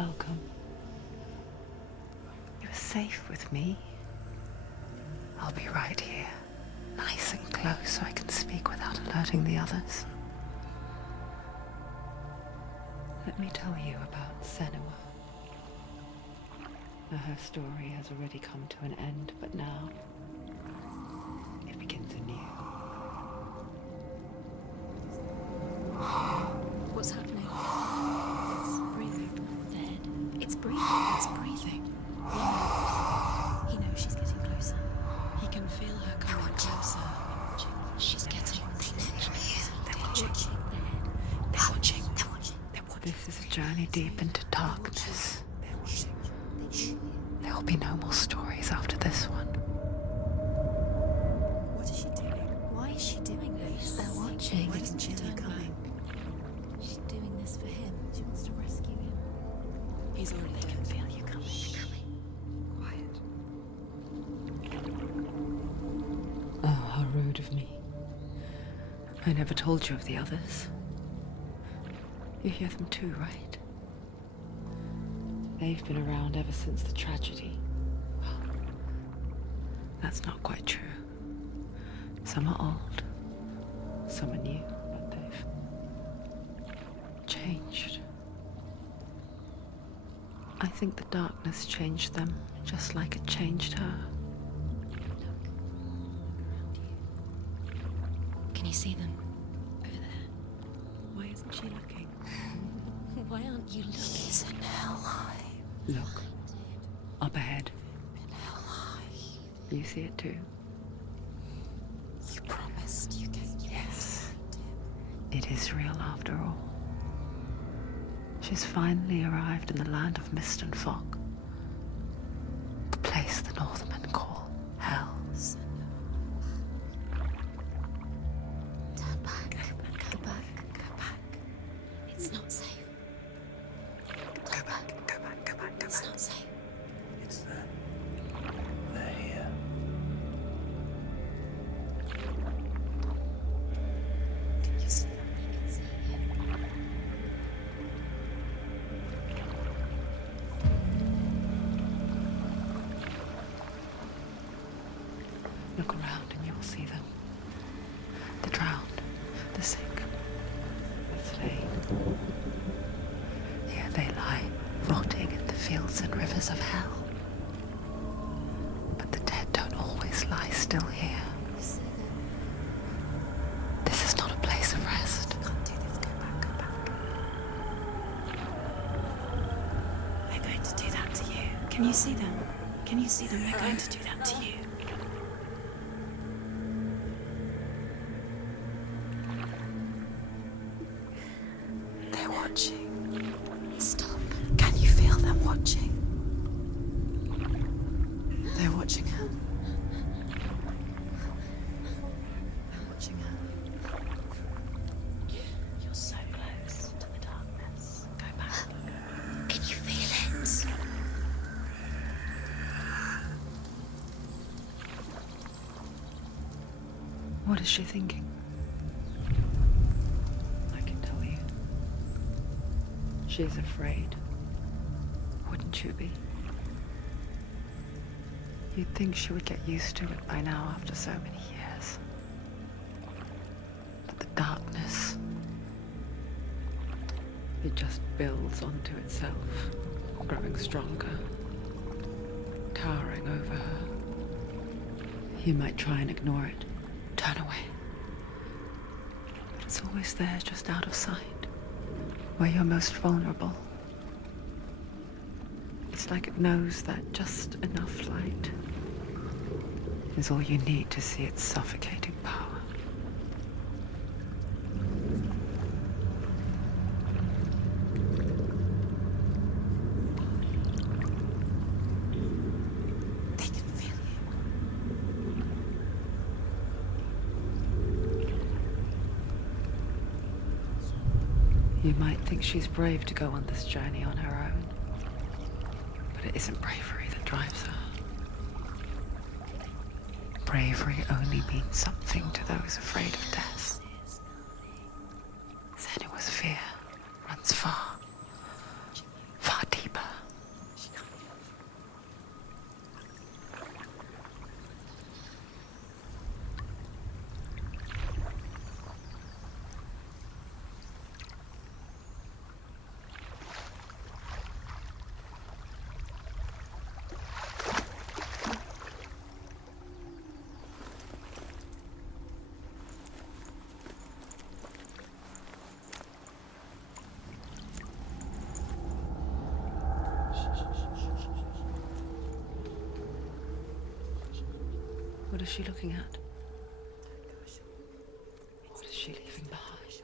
Welcome. You're safe with me. I'll be right here, nice and close so I can speak without alerting the others. Let me tell you about Senua. Her story has already come to an end, but now it begins anew. What's happening? It's breathing. Dead. It's breathing. It's breathing. He knows she's getting closer. He can feel her coming closer. She's getting closer. They're watching. They're watching. They're watching. They're watching. This is a journey deep into darkness. They're watching. There will be no more stories after this one. What is she doing? Why is she doing this? They're watching. Why doesn't she turn back? She's doing this for him. She wants to rescue him. He's already dead. I can feel you coming. Quiet. Oh, how rude of me. I never told you of the others. You hear them too, right? They've been around ever since the tragedy. Well, that's not quite true. Some are old, some are new, but they've changed. I think the darkness changed them, just like it changed her. Can you see them? Over there. Why isn't she looking? Why aren't you looking? He's in hell high. Look, up ahead. In hell high. You see it too? You promised you get Yes. It is real after all. She's finally arrived in the land of mist and fog. The place the Northmen call hell. Turn back. Go back. Go back. It's not safe. Go back, go back, go back, go It's back. not safe. It's them. They're here. Can you see them? You can see him. Look around and you will see them. The drowned, the sick, the slain. Here they lie, rotting in the fields and rivers of hell. But the dead don't always lie still here. This is not a place of rest. Can't do this. Go back. Go back. They're going to do that to you. Can you see them? Can you see them? They're going to do that to you. They're watching. Stop. Can you feel them watching? They're watching her. They're watching her. You're so close to the darkness. Go back. Can you feel it? What is she thinking? I can tell you. She's afraid. Wouldn't you be? You'd think she would get used to it by now after so many years. But the darkness, it just builds onto itself, growing stronger, towering over her. You might try and ignore it, turn away. But it's always there, just out of sight, where you're most vulnerable. It's like it knows that just enough light is all you need to see its suffocating power. They can feel You might think she's brave to go on this journey on her own, but it isn't bravery that drives her. Bravery only means something to those afraid of death. Senua'S fear runs far, far deeper What is she looking at? What is she leaving behind?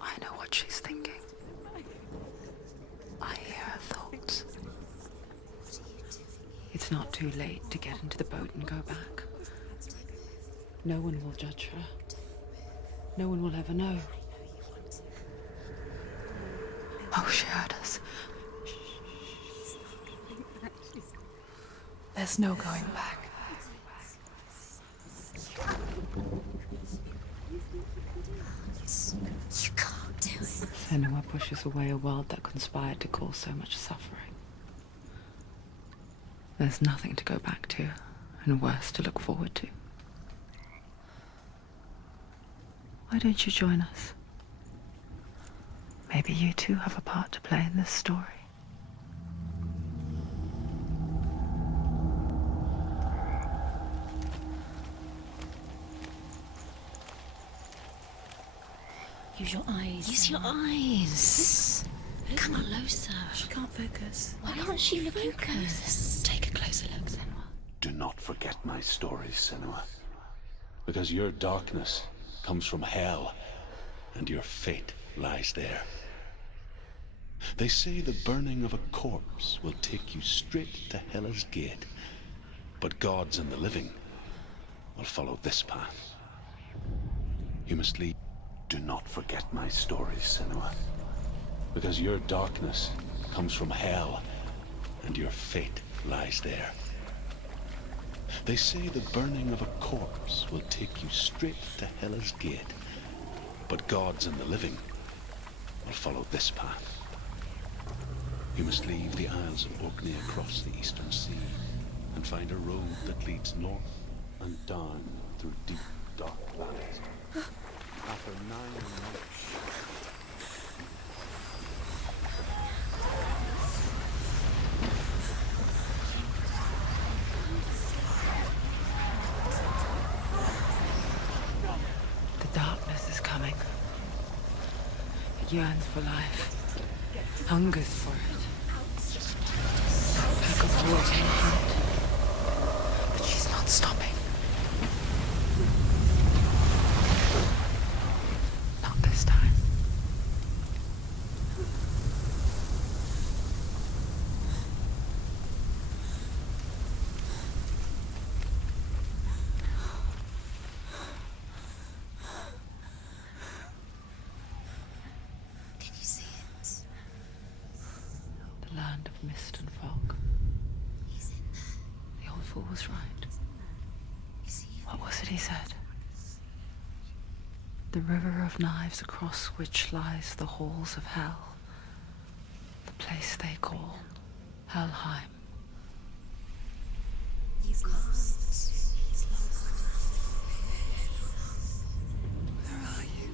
I know what she's thinking. I hear her thoughts. It's not too late to get into the boat and go back. No one will judge her. No one will ever know. Oh, she heard us. There's no going back. You can't do it. Senua pushes away a world that conspired to cause so much suffering. There's nothing to go back to, and worse to look forward to. Why don't you join us? Maybe you too have a part to play in this story. Use your eyes. Use your eyes. Come closer. She can't focus. Why can't she focus? Take a closer look, Senua. Do not forget my stories, Senua. Because your darkness comes from hell, and your fate lies there. They say the burning of a corpse will take you straight to Hela's gate, but gods and the living will follow this path. You must leave. Do not forget my stories, Senua. Because your darkness comes from hell, and your fate lies there. They say the burning of a corpse will take you straight to Hela's gate, but gods and the living will follow this path. You must leave the Isles of Orkney across the eastern sea and find a road that leads north and down through deep, dark valleys. After 9 months... The darkness is coming. It yearns for life, hungers for it. Pack of water in hand, but she's not stopping. Not this time. Can you see it? The land of mist and fog. He's in there. The old fool was right. You see it? What was it he said? The river of knives across which lies the halls of hell. The place they call Helheim. He's lost. He's lost. Where are you?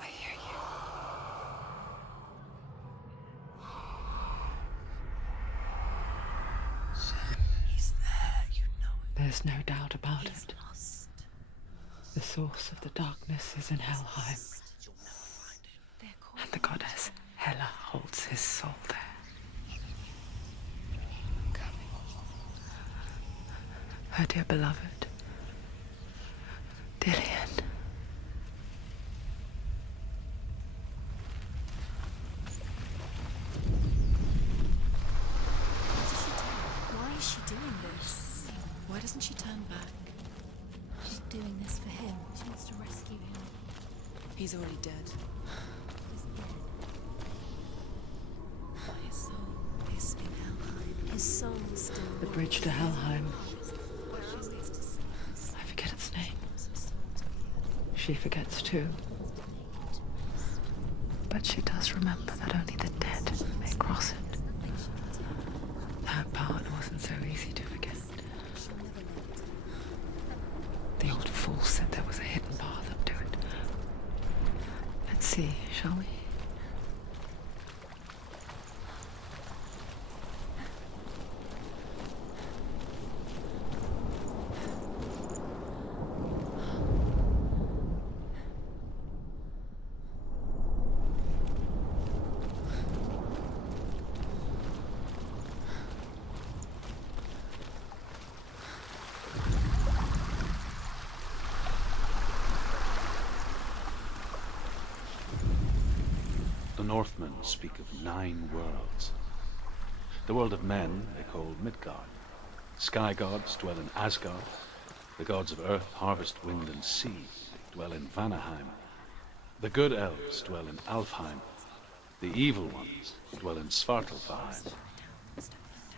I hear you. He's there. You know it. There's no doubt about He's it. lost. The source of the darkness is in Helheim, They're called. and the goddess Hela holds his soul there. Her dear beloved, Dillian. Why is she doing this? Why doesn't she turn back? She's doing this for him. She wants to rescue him. He's already dead. His soul is in Helheim. His soul's still. The bridge to Helheim. I forget its name. She forgets too. But she does remember that only the dead may cross it. That part wasn't so easy to forget. The old fool said there was a hidden path up to it. Let's see, shall we? Northmen speak of 9 worlds. The world of men they call Midgard. Sky gods dwell in Asgard. The gods of earth, harvest, wind, and sea dwell in Vanaheim. The good elves dwell in Alfheim. The evil ones dwell in Svartalfheim.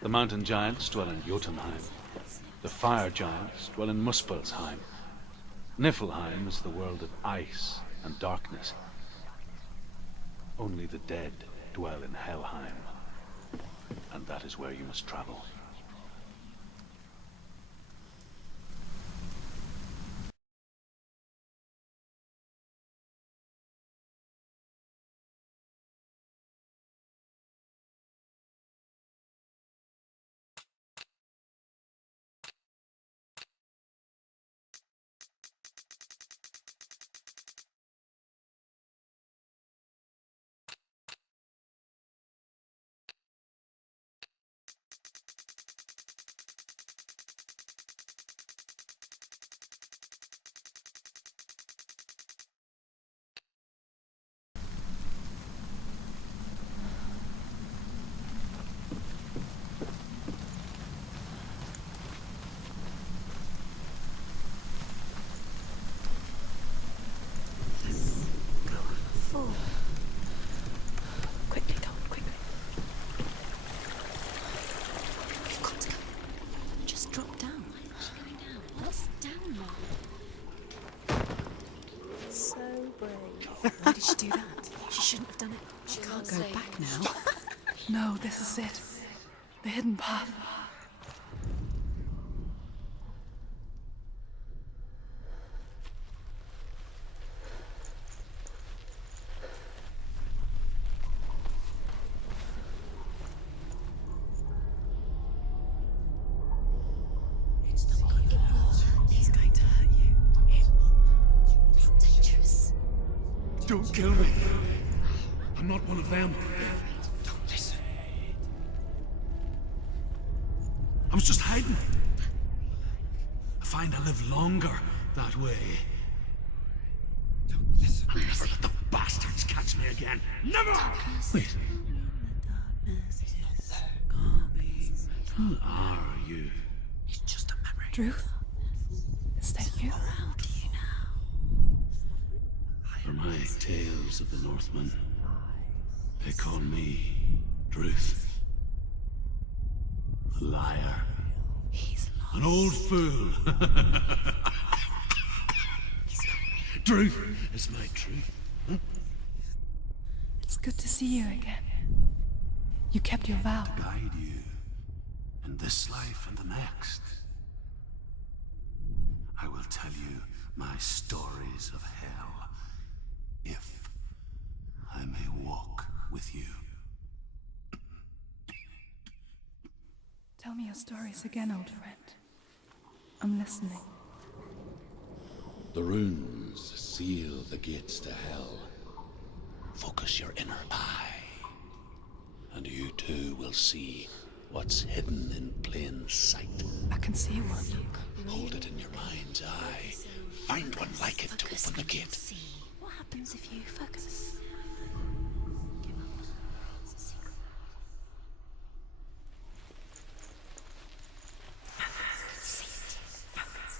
The mountain giants dwell in Jotunheim. The fire giants dwell in Muspelheim. Niflheim is the world of ice and darkness. Only the dead dwell in Helheim. And that is where you must travel. Quickly, go on, quickly. You've got to go. Just drop down. What's going down? What's down there? So brave. Why did she do that? She shouldn't have done it. She can't go back now. No, this is it. The hidden path. It's going to hurt you. It's dangerous. Don't kill me. I'm not one of them. Don't listen. I was just hiding. I find I live longer that way. Don't listen. I'll never let the bastards catch me again. Never! Wait. Who are you? It's just a memory. Ruth? Is that you? For my tales of the Northmen, they call me Druth. A liar. He's lost. An old fool. Druth is my truth. Huh? It's good to see you again. You kept your vow. Guide you in this life and the next. I will tell you my stories of hell, if I may walk with you. Tell me your stories again, old friend. I'm listening. The runes seal the gates to hell. Focus your inner eye, and you too will see what's hidden in plain sight. I can see one. Hold it in your mind's eye. Find one like it to open the gate. See what happens if you focus. Give up. It's a secret. See it. Focus.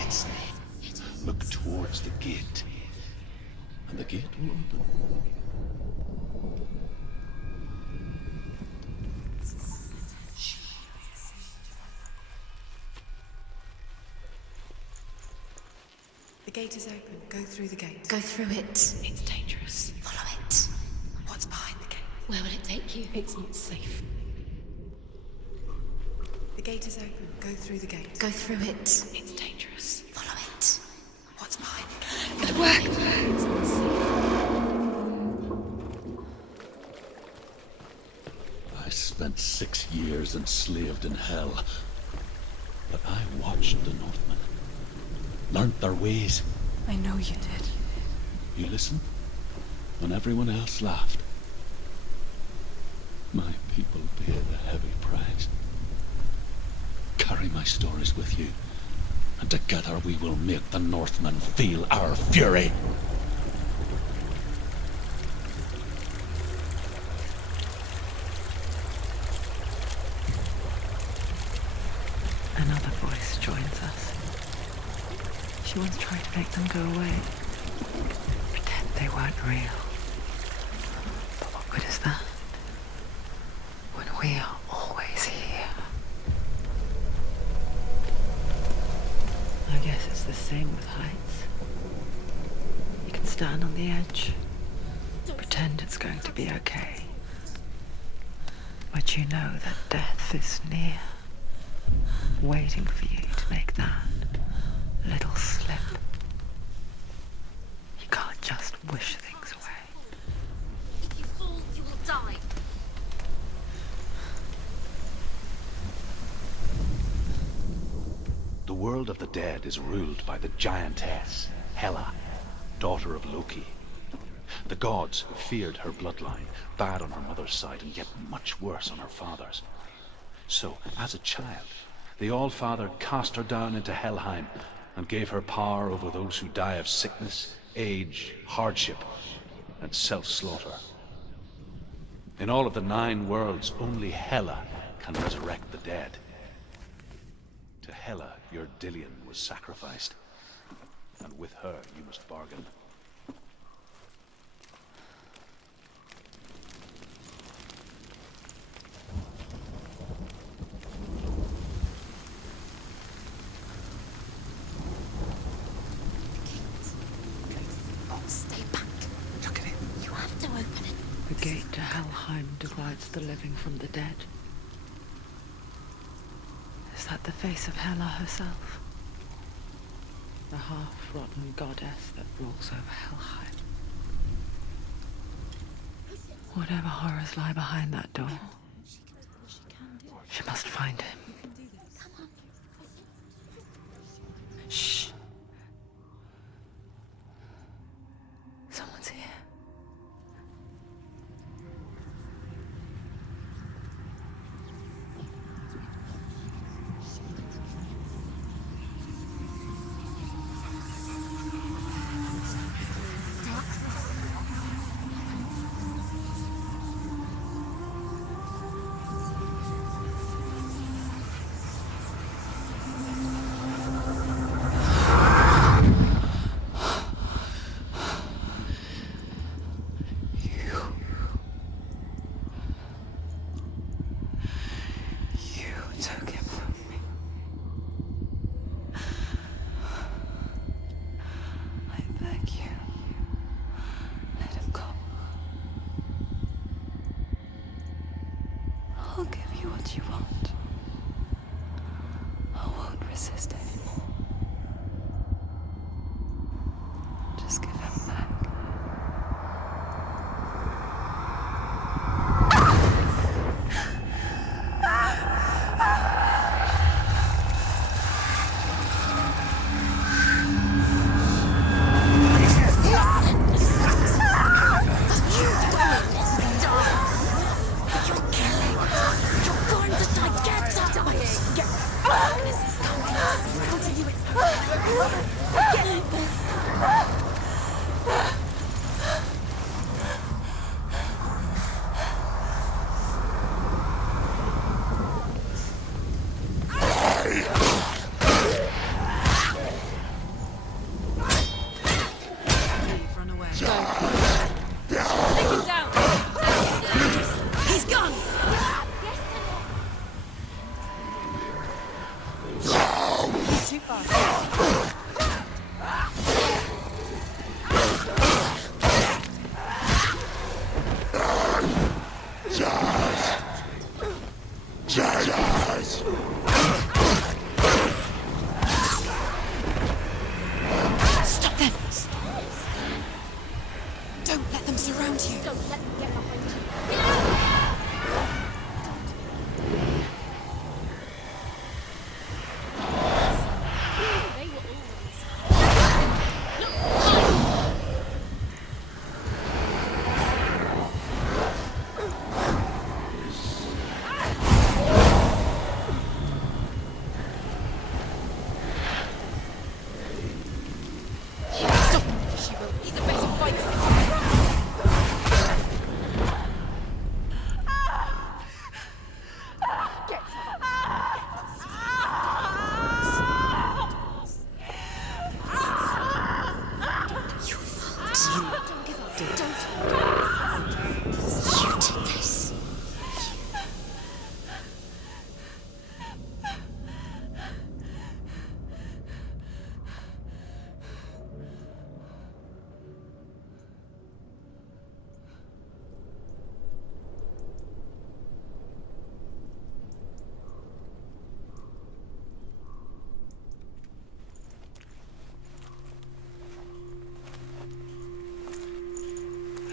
It's there. Look towards the gate, and the gate will open. The gate is open. Go through the gate. Go through it. It's dangerous. Follow it. What's behind the gate? Where will it take you? It's not safe. The gate is open. Go through the gate. Go through it. It's dangerous. Follow it. What's behind the gate? Good work. It's not safe. I spent 6 years enslaved in hell, but I watched the Northmen, learnt their ways. I know you did. You listened when everyone else laughed. My people bear the heavy price. Carry my stories with you, and together we will make the Northmen feel our fury. Another voice joins us. She once tried to make them go away. Pretend they weren't real. But what good is that? When we are always here. I guess it's the same with heights. You can stand on the edge, pretend it's going to be okay. But you know that death is near, waiting for you to make that little slip. You can't just wish things away. If you fall, you will die. The world of the dead is ruled by the giantess, Hela, daughter of Loki. The gods feared her bloodline, bad on her mother's side and yet much worse on her father's. So, as a child, the All-Father cast her down into Helheim and gave her power over those who die of sickness, age, hardship, and self-slaughter. In all of the 9 worlds, only Hela can resurrect the dead. To Hela, your Dillion was sacrificed, and with her you must bargain. Stay back. Look at it. You have to open it. The gate to Helheim divides the living from the dead. Is that the face of Hela herself? The half-rotten goddess that rules over Helheim. Whatever horrors lie behind that door, she must find him. Shh. Someone's here. Took him from me. I beg you, let him go. I'll give you what you want. I won't resist anymore. Just give him back. Stop them! Don't let them surround you. Don't let them get behind you. They were always...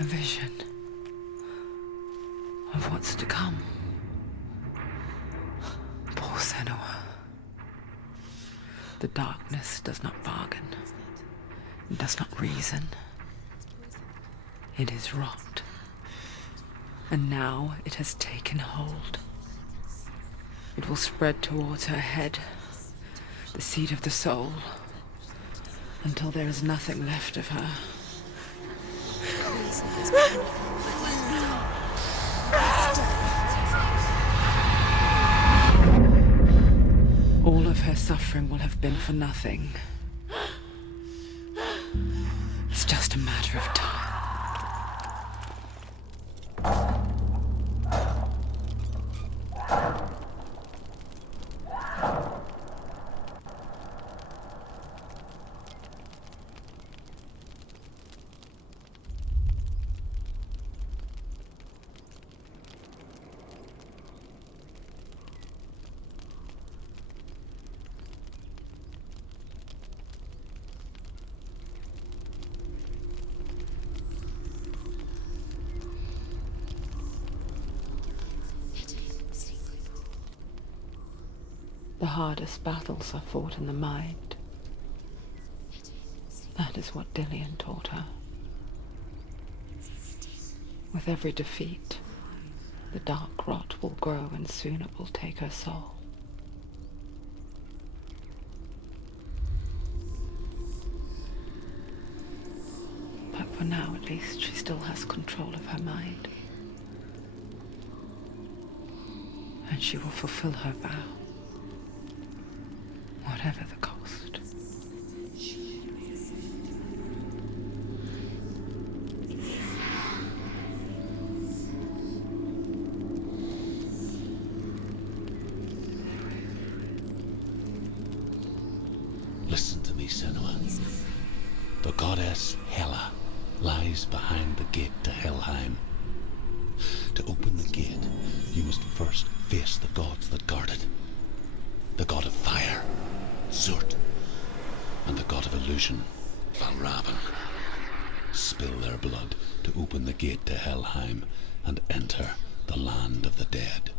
A vision of what's to come. Poor Senua. The darkness does not bargain. It does not reason. It is rot. And now it has taken hold. It will spread towards her head, the seat of the soul, until there is nothing left of her. All of her suffering will have been for nothing. It's just a matter of time. The hardest battles are fought in the mind. That is what Dillian taught her. With every defeat, the dark rot will grow and soon it will take her soul. But for now, at least, she still has control of her mind. And she will fulfill her vow. Whatever the cost. Listen to me, Senua. The goddess Hela lies behind the gate to Helheim. To open the gate, you must first face the gods that guard it. The god of fire, Zurt, and the god of illusion, Valravan. Spill their blood to open the gate to Helheim and enter the land of the dead.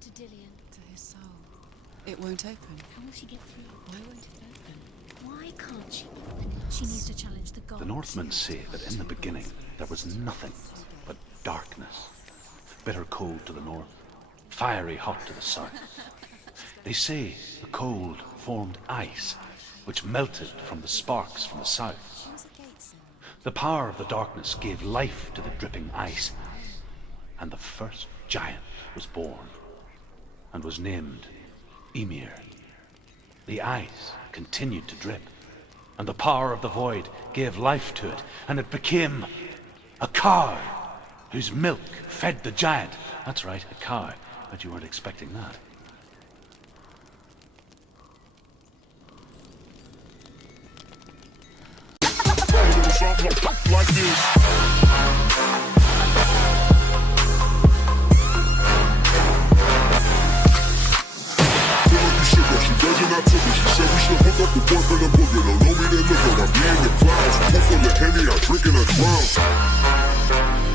To Dillian. To his soul. It won't open. How will she get through? Why won't it open? Why can't she? She needs to challenge the gods. The Northmen say that in the beginning there was nothing but darkness. Bitter cold to the north, fiery hot to the south. They say the cold formed ice, which melted from the sparks from the south. The power of the darkness gave life to the dripping ice, and the first giant was born, and was named Ymir. The ice continued to drip, and the power of the void gave life to it, and it became a cow, whose milk fed the giant. That's right, a cow. Bet you weren't expecting that. Like this. She doesn't not took it. She said we should hook up the boyfriend and boogie. Don't know me, then look at I'm in the clouds. Pool full of Henny, I drink and I drown.